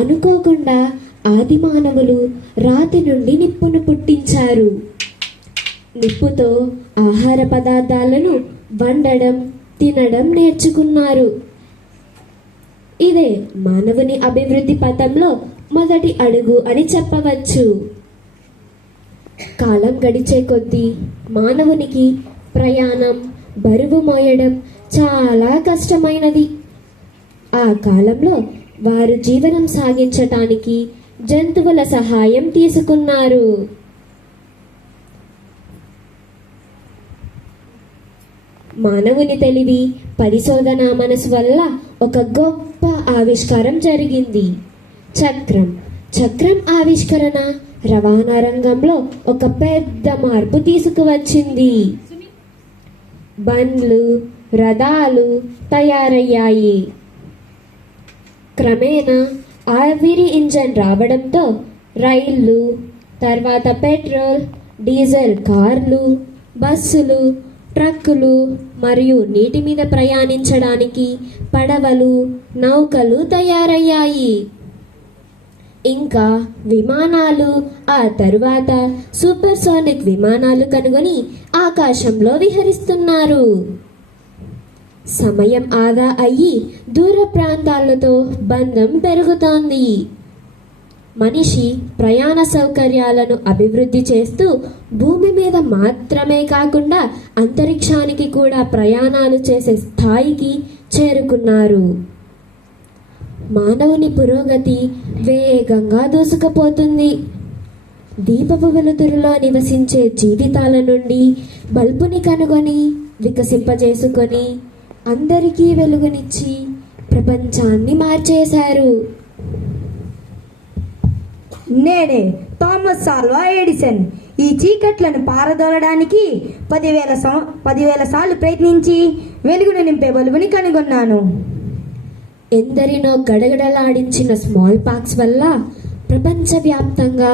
అనుకోకుండా ఆది మానవులు రాతి నుండి నిప్పును పుట్టించారు. నిప్పుతో ఆహార పదార్థాలను వండడం, తినడం నేర్చుకున్నారు. ఇదే మానవుని అభివృద్ధి పథంలో మొదటి అడుగు అని చెప్పవచ్చు. కాలం గడిచే కొద్దీ మానవునికి ప్రయాణం, బరువు మోయడం చాలా కష్టమైనది. ఆ కాలంలో వారు జీవనం సాగించటానికి జంతువుల సహాయం తీసుకున్నారు. మానవుని తెలివి, పరిశోధన మనసు వల్ల ఒక గొప్ప ఆవిష్కారం జరిగింది. చక్రం ఆవిష్కరణ రవాణా రంగంలో ఒక పెద్ద మార్పు తీసుకువచ్చింది. బండ్లు, రథాలు తయారయ్యాయి. క్రమేణా ఆవిరి ఇంజన్ రావడంతో రైళ్లు, తర్వాత పెట్రోల్, డీజిల్ కార్లు, బస్సులు, ట్రక్కులు మరియు నీటి మీద ప్రయాణించడానికి పడవలు, నౌకలు తయారయ్యాయి. ఇంకా విమానాలు, ఆ తరువాత సూపర్సోనిక్ విమానాలు కనుగొని ఆకాశంలో విహరిస్తున్నారు. సమయం ఆదా అయ్యి దూర ప్రాంతాలతో బంధం పెరుగుతోంది. మనిషి ప్రయాణ సౌకర్యాలను అభివృద్ధి చేస్తూ భూమి మీద మాత్రమే కాకుండా అంతరిక్షానికి కూడా ప్రయాణాలు చేసే స్థాయికి చేరుకున్నారు. మానవుని పురోగతి వేగంగా దూసుకుపోతుంది. దీపపు వెలుతురులో నివసించే జీవితాల నుండి బల్బుని కనుగొని వికసింపజేసుకొని అందరికీ వెలుగునిచ్చి ప్రపంచాన్ని మార్చేశారు. నేనే థామస్ ఆల్వా ఎడిసన్ ఈ చీకట్లను పారదోలడానికి 10,000 సార్లు ప్రయత్నించి వెలుగును నింపే బల్బుని కనుగొన్నాను. ఎందరినో గడగడలాడించిన స్మాల్ పాక్స్ వల్ల ప్రపంచవ్యాప్తంగా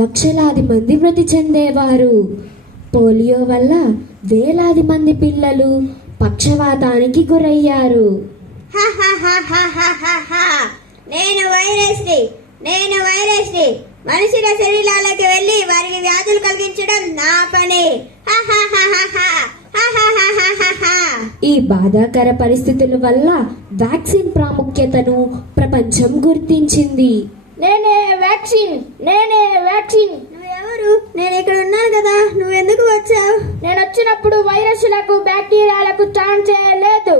లక్షలాది మంది మృతి చెందేవారు. పోలియో వల్ల వేలాది మంది పిల్లలు పక్షవాతానికి గురయ్యారు. నేను వైరస్ని మనుషుల శరీరాలకు వెళ్ళి వారికి వ్యాధులు కలిగించడం నా పని. ఈ బాధాకర పరిస్థితుల వల్ల వ్యాక్సిన్ ప్రాముఖ్యతను ప్రపంచం గుర్తించింది. నేనే వ్యాక్సిన్. నువ్వెవరు? నేను ఇక్కడ ఉన్నాను కదా, నువ్వెందుకు వచ్చావు? నేను వచ్చినప్పుడు వైరస్లకు, బ్యాక్టీరియాలకు ఛాన్సే లేదు.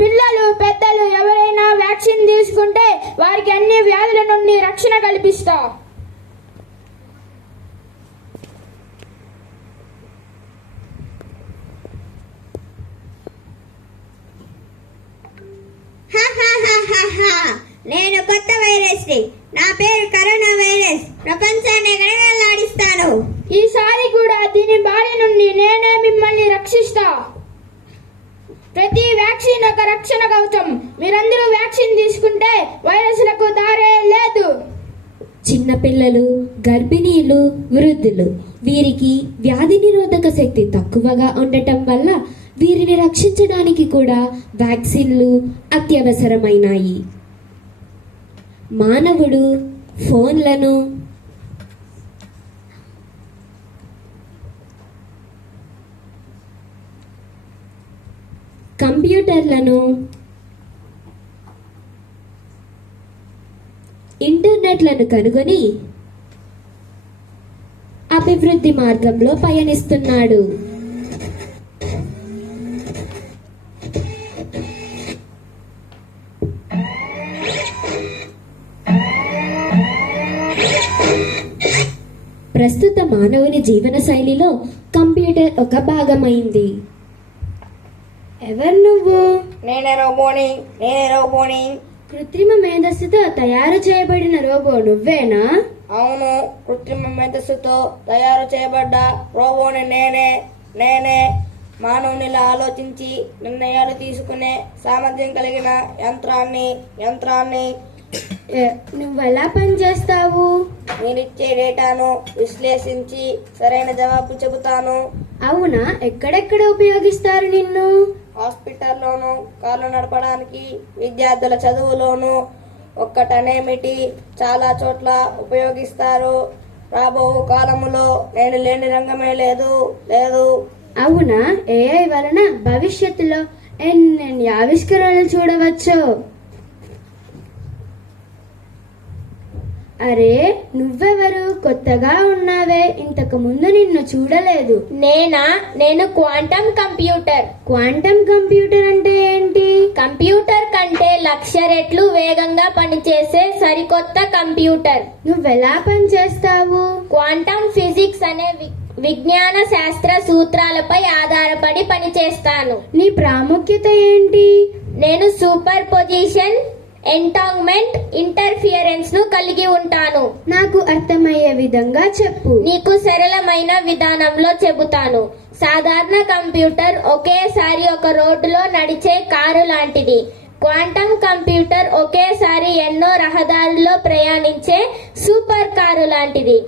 పిల్లలు, పెద్దలు ఎవరైనా వ్యాక్సిన్ తీసుకుంటే వారికి అన్ని వ్యాధుల నుండి రక్షణ కల్పిస్తా. నేను కొత్త వైరస్ని. నా పేరు కరోనా వైరస్. ప్రపంచాన్ని గడగడలాడిస్తాను. ఈసారి కూడా దీని బారి నుండి నేనే మిమ్మల్ని రక్షిస్తా. ప్రతి వ్యాక్సిన్ ఒక రక్షణ కవచం. మీరందరూ వ్యాక్సిన్ తీసుకుంటే వైరస్లకు దారే లేదు. చిన్నపిల్లలు, గర్భిణీలు, వృద్ధులు వీరికి వ్యాధి నిరోధక శక్తి తక్కువగా ఉండటం వల్ల వీరిని రక్షించడానికి కూడా వ్యాక్సిన్లు అత్యవసరమైనాయి. మానవుడు ఫోన్లను, కంప్యూటర్లను, ఇంటర్నెట్లను కనుగొని అభివృద్ధి మార్గంలో పయనిస్తున్నాడు. ప్రస్తుత మానవుని జీవన శైలిలో కంప్యూటర్ ఒక భాగమైంది. ఎవరు నువ్వు? నేనే రోబోని. కృత్రిమ మేధస్సుతో తయారు చేయబడిన రోబో నువ్వేనా? అవును, కృత్రిమ మేధస్సుతో తయారు చేయబడ్డ రోబోని నేనే. మానవునిలా ఆలోచించి నిర్ణయాలు తీసుకునే సామర్థ్యం కలిగిన యంత్రాన్ని. నువ్వెలా పనిచేస్తావు? మీరిచ్చే డేటాను విశ్లేషించి సరైన జవాబు చెబుతాను. అవునా? ఎక్కడెక్కడ ఉపయోగిస్తారు నిన్ను? హాస్పిటల్లోను, కార్లు నడపడానికి, విద్యార్థుల చదువులోను, ఒక్కటనేమిటి, చాలా చోట్ల ఉపయోగిస్తారు. రాబో కాలములో నేను లేని రంగమే లేదు. అవునా? ఏఐ వలన భవిష్యత్తులో ఎన్నెన్ని ఆవిష్కరణలు చూడవచ్చు. అరే, నువ్వెవరు? కొత్తగా ఉన్నావే, ఇంతకు ముందు నిన్ను చూడలేదు. నేను క్వాంటమ్ కంప్యూటర్. క్వాంటమ్ కంప్యూటర్ అంటే ఏంటి? కంప్యూటర్ కంటే 1,00,000 రెట్లు వేగంగా పనిచేసే సరికొత్త కంప్యూటర్. నువ్వెలా పనిచేస్తావు? క్వాంటమ్ ఫిజిక్స్ అనే విజ్ఞాన శాస్త్ర సూత్రాలపై ఆధారపడి పనిచేస్తాను. నీ ప్రాముఖ్యత ఏంటి? నేను సూపర్ పొజిషన్, ఎంటాంగ్మెంట్, ఇంటర్ఫియరెన్స్ ను కలిగి ఉంటాను. నాకు అర్థమయ్యే విధంగా చెప్పు. నీకు సరళమైన విధానంలో చెబుతాను. సాధారణ కంప్యూటర్ ఒకేసారి ఒక రోడ్డులో నడిచే కారు లాంటిది. క్వాంటమ్ కంప్యూటర్ ఒకేసారి ఎన్నో రహదారుల్లో ప్రయాణించే సూపర్ కారు లాంటిది.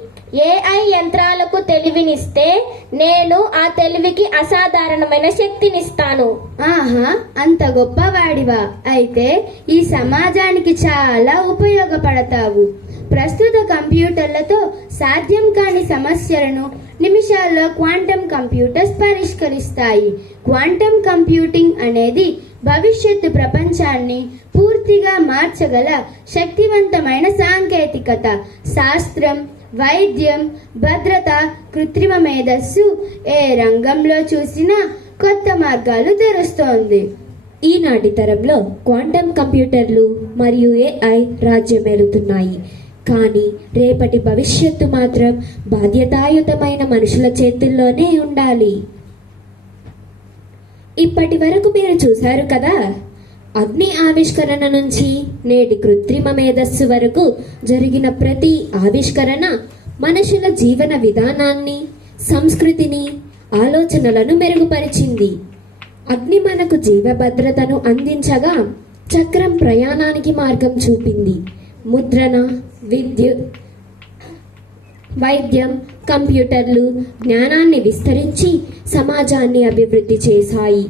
ఏఐ యంత్రాలకు తెలివినిస్తే నేను ఆ తెలివికి అసాధారణమైన శక్తినిస్తాను. ఆహా, అంత గొప్పవాడివా? అయితే ఈ సమాజానికి చాలా ఉపయోగపడతావు. ప్రస్తుత కంప్యూటర్లతో సాధ్యం కాని సమస్యలను నిమిషాల్లో క్వాంటమ్ కంప్యూటర్స్ పరిష్కరిస్తాయి. క్వాంటమ్ కంప్యూటింగ్ అనేది భవిష్యత్తు ప్రపంచాన్ని పూర్తిగా మార్చగల శక్తివంతమైన సాంకేతికత. శాస్త్రం, వైద్యం, భద్రత, కృత్రిమ మేధస్సు, ఏ రంగంలో చూసినా కొత్త మార్గాలు తెరుస్తోంది. ఈనాటి తరంలో క్వాంటమ్ కంప్యూటర్లు మరియు ఏఐ రాజ్యమేలుతున్నాయి. కానీ రేపటి భవిష్యత్తు మాత్రం బాధ్యతాయుతమైన మనుషుల చేతుల్లోనే ఉండాలి. ఇప్పటి వరకు మీరు చూశారు కదా, అగ్ని ఆవిష్కరణ నుంచి నేటి కృత్రిమ మేధస్సు వరకు జరిగిన ప్రతి ఆవిష్కరణ మనుషుల జీవన విధానాన్ని, సంస్కృతిని, ఆలోచనలను మెరుగుపరిచింది. అగ్ని మనకు జీవభద్రతను అందించగా, చక్రం ప్రయాణానికి మార్గం చూపింది. ముద్రణ, వైద్యం, కంప్యూటర్లు జ్ఞానాన్ని విస్తరించి సమాజాన్ని అభివృద్ధి చేశాయి.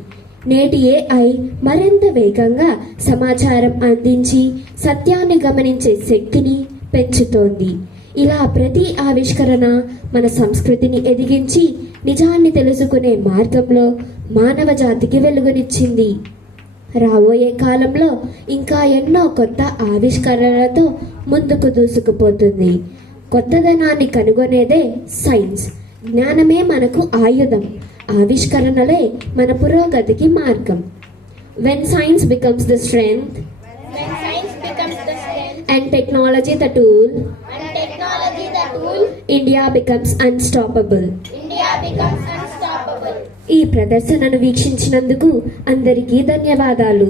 నేటి ఏఐ మరింత వేగంగా సమాచారం అందించి సత్యాన్ని గమనించే శక్తిని పెంచుతోంది. ఇలా ప్రతి ఆవిష్కరణ మన సంస్కృతిని ఎదిగించి నిజాన్ని తెలుసుకునే మార్గంలో మానవ జాతికి వెలుగునిచ్చింది. రాబోయే కాలంలో ఇంకా ఎన్నో కొత్త ఆవిష్కరణలతో ముందుకు దూసుకుపోతుంది. కొత్తదనాన్ని కనుగొనేదే సైన్స్. జ్ఞానమే మనకు ఆయుధం. ఆవిష్కరణలే మన పురోగతికి మార్గం. When science becomes the strength, and technology the tool, India becomes unstoppable. ఈ ప్రదర్శనను వీక్షించినందుకు అందరికీ ధన్యవాదాలు.